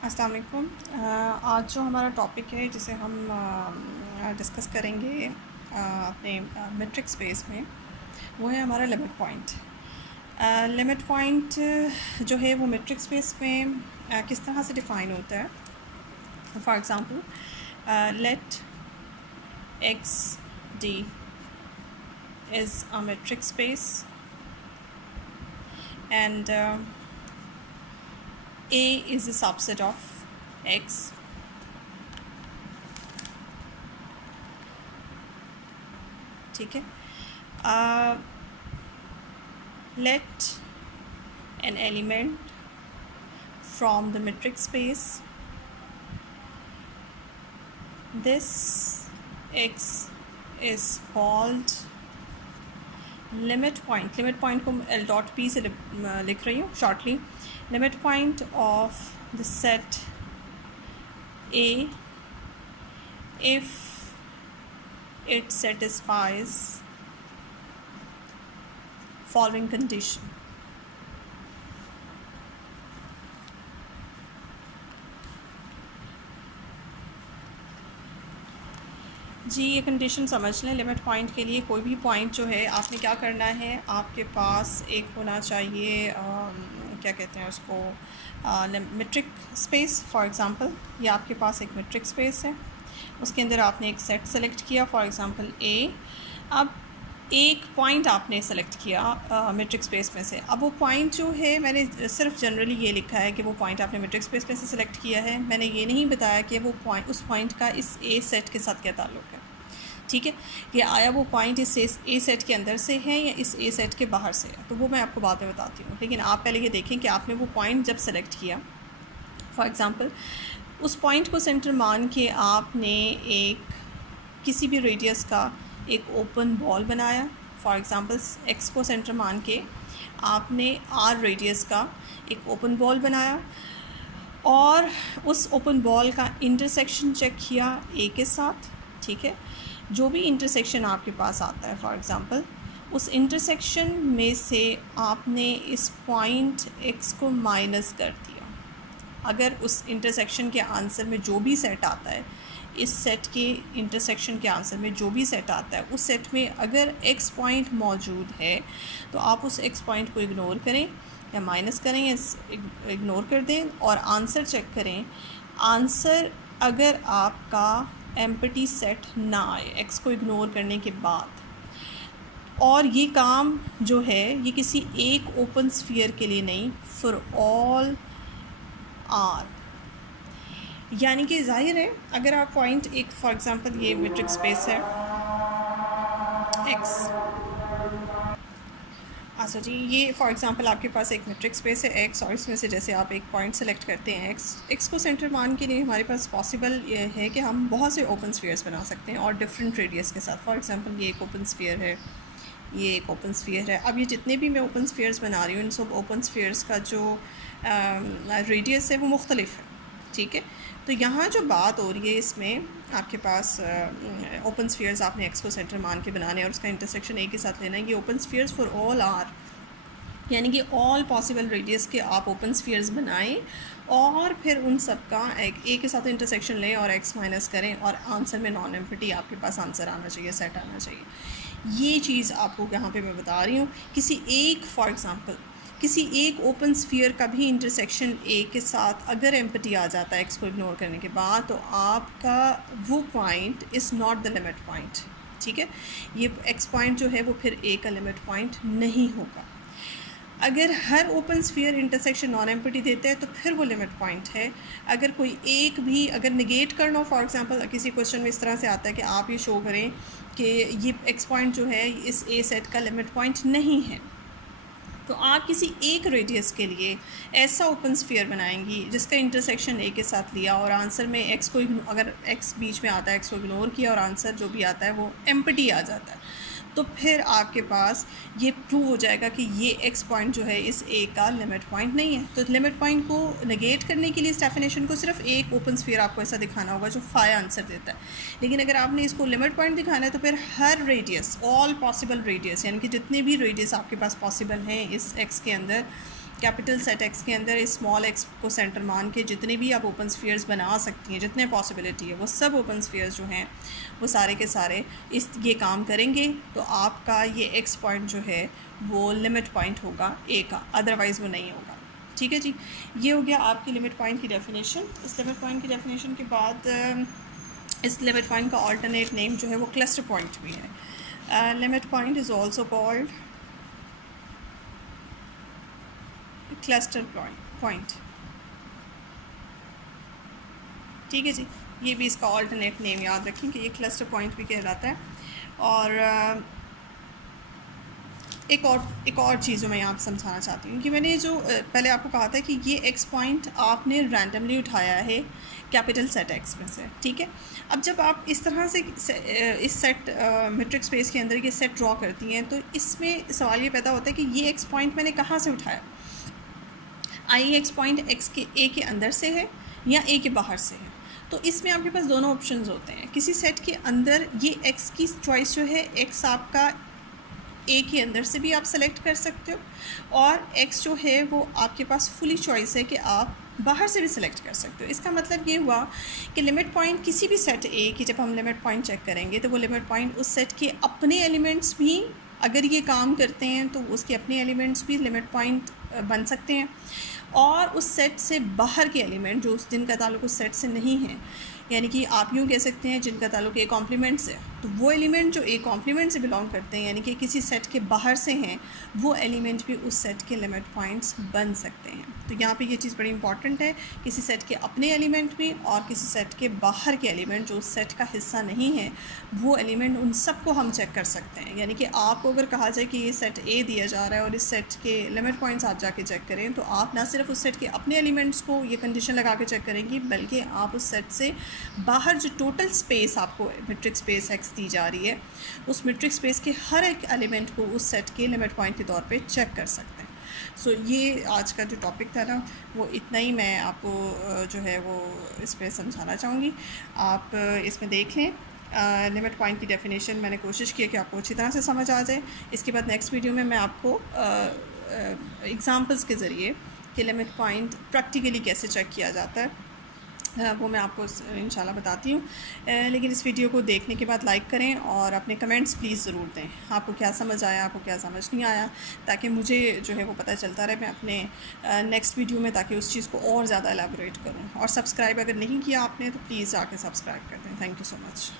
अस्सलाम वालेकुम। आज जो हमारा टॉपिक है जिसे हम डिस्कस करेंगे अपने मेट्रिक स्पेस में, वो है हमारा लिमिट पॉइंट। लिमिट पॉइंट जो है वो मेट्रिक स्पेस में किस तरह से डिफ़ाइन होता है। For example, let X D is a metric space and A is a subset of X. ठीक है। Let an element from the metric space, this X is called limit point. Limit point को L dot P से लिख रही हूँ shortly. Limit point of the set A if it satisfies following condition. जी, ये condition समझ लें। Limit point के लिए कोई भी पॉइंट जो है, आपने क्या करना है, आपके पास एक होना चाहिए क्या कहते हैं उसको, मेट्रिक स्पेस। फॉर एग्ज़ाम्पल ये आपके पास एक मेट्रिक स्पेस है, उसके अंदर आपने एक सेट सेलेक्ट किया, फॉर एग्ज़ाम्पल ए। अब एक पॉइंट आपने सेलेक्ट किया मेट्रिक स्पेस में से। अब वो पॉइंट जो है, मैंने सिर्फ जनरली ये लिखा है कि वो पॉइंट आपने मेट्रिक स्पेस में से सेलेक्ट किया है। मैंने ये नहीं बताया कि वो पॉइंट, उस पॉइंट का इस ए सेट के साथ क्या ताल्लुक़ है। ठीक है, कि आया वो पॉइंट इस ए सेट के अंदर से है या इस ए सेट के बाहर से है, तो वो मैं आपको बाद में बताती हूँ। लेकिन आप पहले ये देखें कि आपने वो पॉइंट जब सेलेक्ट किया, फॉर एग्ज़ाम्पल उस पॉइंट को सेंटर मान के आपने एक किसी भी रेडियस का एक ओपन बॉल बनाया। फॉर एग्ज़ाम्पल एक्स को सेंटर मान के आपने आर रेडियस का एक ओपन बॉल बनाया और उस ओपन बॉल का इंटरसेक्शन चेक किया ए के साथ। ठीक है, जो भी इंटरसेक्शन आपके पास आता है, फॉर एग्ज़ाम्पल उस इंटरसेक्शन में से आपने इस पॉइंट एक्स को माइनस कर दिया। अगर उस इंटरसेक्शन के आंसर में जो भी सेट आता है, इस सेट के इंटरसेक्शन के आंसर में जो भी सेट आता है, उस सेट में अगर एक्स पॉइंट मौजूद है तो आप उस एक्स पॉइंट को इग्नोर करें या माइनस करें या इग्नोर कर दें और आंसर चेक करें। आंसर अगर आपका एम्प्टी सेट ना आए एक्स को इग्नोर करने के बाद, और ये काम जो है ये किसी एक ओपन स्फीयर के लिए नहीं, फॉर ऑल आर, यानी कि जाहिर है अगर आप पॉइंट एक, फॉर एग्ज़ाम्पल ये मेट्रिक स्पेस है एक्स। अच्छा जी, ये फॉर एग्ज़ाम्पल आपके पास एक मेट्रिक स्पेस है एक्स और इसमें से जैसे आप एक पॉइंट सेलेक्ट करते हैं एक्स को सेंटर मान के लिए हमारे पास पॉसिबल ये है कि हम बहुत से ओपन स्फीयर्स बना सकते हैं और डिफरेंट रेडियस के साथ। फॉर एग्ज़ाम्पल ये एक ओपन स्फीयर है, ये एक ओपन स्फीयर है। अब ये जितने भी मैं ओपन स्फीयर्स बना रही हूँ, इन सब ओपन स्फीयर्स का जो रेडियस है वो मुख्तलिफ है। ठीक है, तो यहाँ जो बात हो रही है इसमें आपके पास ओपन स्फीयर्स आपने एक्स को सेंटर मान के बनाने और उसका इंटरसेक्शन ए के साथ लेना है। ये open spheres for all R, यानी कि ऑल पॉसिबल रेडियस के आप ओपन स्फीयर्स बनाएं और फिर उन सब का एक ए के साथ इंटरसेक्शन लें और एक्स माइनस करें और आंसर में नॉन एम्प्टी आपके पास आंसर आना चाहिए, सेट आना चाहिए। ये चीज़ आपको यहाँ पे मैं बता रही हूँ। किसी एक, फॉर एग्ज़ाम्पल किसी एक ओपन स्फीयर का भी इंटरसेक्शन ए के साथ अगर एम्प्टी आ जाता है एक्स को इग्नोर करने के बाद, तो आपका वो point is not the limit point. ठीक है, ये एक्स पॉइंट जो है वो फिर ए का लिमिट पॉइंट नहीं होगा। अगर हर open sphere intersection non empty देता है तो फिर वो लिमिट पॉइंट है। अगर कोई एक भी अगर निगेट करना हो, फॉर एग्ज़ाम्पल किसी क्वेश्चन में इस तरह से आता है कि आप ये शो करें कि ये एक्स पॉइंट जो है इस ए सेट का लिमिट पॉइंट नहीं है, तो आप किसी एक रेडियस के लिए ऐसा ओपन स्फीयर बनाएंगी जिसका इंटरसेक्शन ए के साथ लिया और आंसर में एक्स को, अगर एक्स बीच में आता है एक्स को इग्नोर किया और आंसर जो भी आता है वो एम्प्टी आ जाता है, तो फिर आपके पास ये प्रूव हो जाएगा कि ये एक्स पॉइंट जो है इस ए का लिमिट पॉइंट नहीं है। तो लिमिट पॉइंट को नेगेट करने के लिए इस डेफिनेशन को सिर्फ एक ओपन स्फीयर आपको ऐसा दिखाना होगा जो फाई आंसर देता है। लेकिन अगर आपने इसको लिमिट पॉइंट दिखाना है तो फिर हर रेडियस, ऑल पॉसिबल रेडियस, यानी कि जितने भी रेडियस आपके पास पॉसिबल हैं इस एक्स के अंदर, कैपिटल सेट एक्स के अंदर स्मॉल एक्स को सेंटर मान के जितने भी आप ओपन स्फीयर्स बना सकती हैं, जितने पॉसिबिलिटी है, वो सब ओपन स्फीयर्स जो हैं वो सारे के सारे ये काम करेंगे। तो आपका ये एक्स पॉइंट जो है वो लिमिट पॉइंट होगा ए का, अदरवाइज़ वो नहीं होगा। ठीक है जी, ये हो गया आपकी लिमिट पॉइंट की डेफिनेशन। इस लिमिट पॉइंट की डेफिनेशन के बाद इस लिमिट पॉइंट का ऑल्टरनेट नेम जो है वो क्लस्टर पॉइंट भी है। Limit point is also called cluster point. ठीक है जी, ये भी इसका ऑल्टरनेट नेम याद रखें कि ये क्लस्टर पॉइंट भी कहलाता है। और एक और चीज़ जो मैं यहाँ पर समझाना चाहती हूँ कि मैंने जो पहले आपको कहा था कि ये एक्स पॉइंट आपने रैंडमली उठाया है कैपिटल सेट एक्स में से। ठीक है, अब जब आप इस तरह से इस सेट मेट्रिक स्पेस के अंदर ये सेट ड्रॉ करती हैं तो इसमें सवाल ये पैदा होता है कि ये एक्स पॉइंट मैंने कहाँ से उठाया। आई एक्स पॉइंट एक्स के ए के अंदर से है या ए के बाहर से है। तो इसमें आपके पास दोनों ऑप्शंस होते हैं। किसी सेट के अंदर ये एक्स की चॉइस जो है, एक्स आपका ए के अंदर से भी आप सेलेक्ट कर सकते हो, और एक्स जो है वो आपके पास फुली चॉइस है कि आप बाहर से भी सिलेक्ट कर सकते हो। इसका मतलब ये हुआ कि लिमिट पॉइंट किसी भी सेट ए की जब हम लिमिट पॉइंट चेक करेंगे तो वो लिमिट पॉइंट उस सेट के अपने एलिमेंट्स भी अगर ये काम करते हैं तो उसके अपने एलिमेंट्स भी लिमिट पॉइंट बन सकते हैं, और उस सेट से बाहर के एलिमेंट जो जिनका ताल्लुक उस सेट से नहीं है, यानी कि आप यूँ कह सकते हैं जिनका ताल्लुक ए कॉम्प्लीमेंट से, तो वो एलिमेंट जो ए कॉम्प्लीमेंट से बिलोंग करते हैं यानी कि किसी सेट के बाहर से हैं, वो एलिमेंट भी उस सेट के लिमिट पॉइंट्स बन सकते हैं। तो यहाँ पे ये चीज़ बड़ी इंपॉर्टेंट है, किसी सेट के अपने एलिमेंट भी और किसी सेट के बाहर के एलिमेंट जो उस सेट का हिस्सा नहीं है, वो एलिमेंट उन सब को हम चेक कर सकते हैं। यानी कि आपको अगर कहा जाए कि ये सेट ए दिया जा रहा है और इस सेट के लिमिट पॉइंट्स आप जाके चेक करें, तो आप ना सिर्फ उस सेट के अपने एलिमेंट्स को ये कंडीशन लगा के चेक करेंगी, बल्कि आप उस सेट से बाहर जो टोटल स्पेस आपको मेट्रिक स्पेस एक्स दी जा रही है, उस मेट्रिक स्पेस के हर एक एलिमेंट को उस सेट के लिमिट पॉइंट के तौर पे चेक कर सकते हैं। सो ये आज का जो टॉपिक था ना, वो इतना ही मैं आपको जो है वो इस पर समझाना चाहूँगी। आप इसमें देख लें लिमिट पॉइंट की डेफिनेशन। मैंने कोशिश की है कि आपको अच्छी तरह से समझ आ जाए। इसके बाद नेक्स्ट वीडियो में मैं आपको एग्ज़ाम्पल्स के ज़रिए कि लिमिट पॉइंट प्रैक्टिकली कैसे चेक किया जाता है वो मैं आपको इंशाल्लाह बताती हूँ। लेकिन इस वीडियो को देखने के बाद लाइक करें और अपने कमेंट्स प्लीज़ ज़रूर दें, आपको क्या समझ आया, आपको क्या समझ नहीं आया, ताकि मुझे जो है वो पता चलता रहे मैं अपने नेक्स्ट वीडियो में ताकि उस चीज़ को और ज़्यादा एलैबोरेट करूँ। और सब्सक्राइब अगर नहीं किया आपने तो प्लीज़ जाके सब्सक्राइब कर दें। Thank you so much.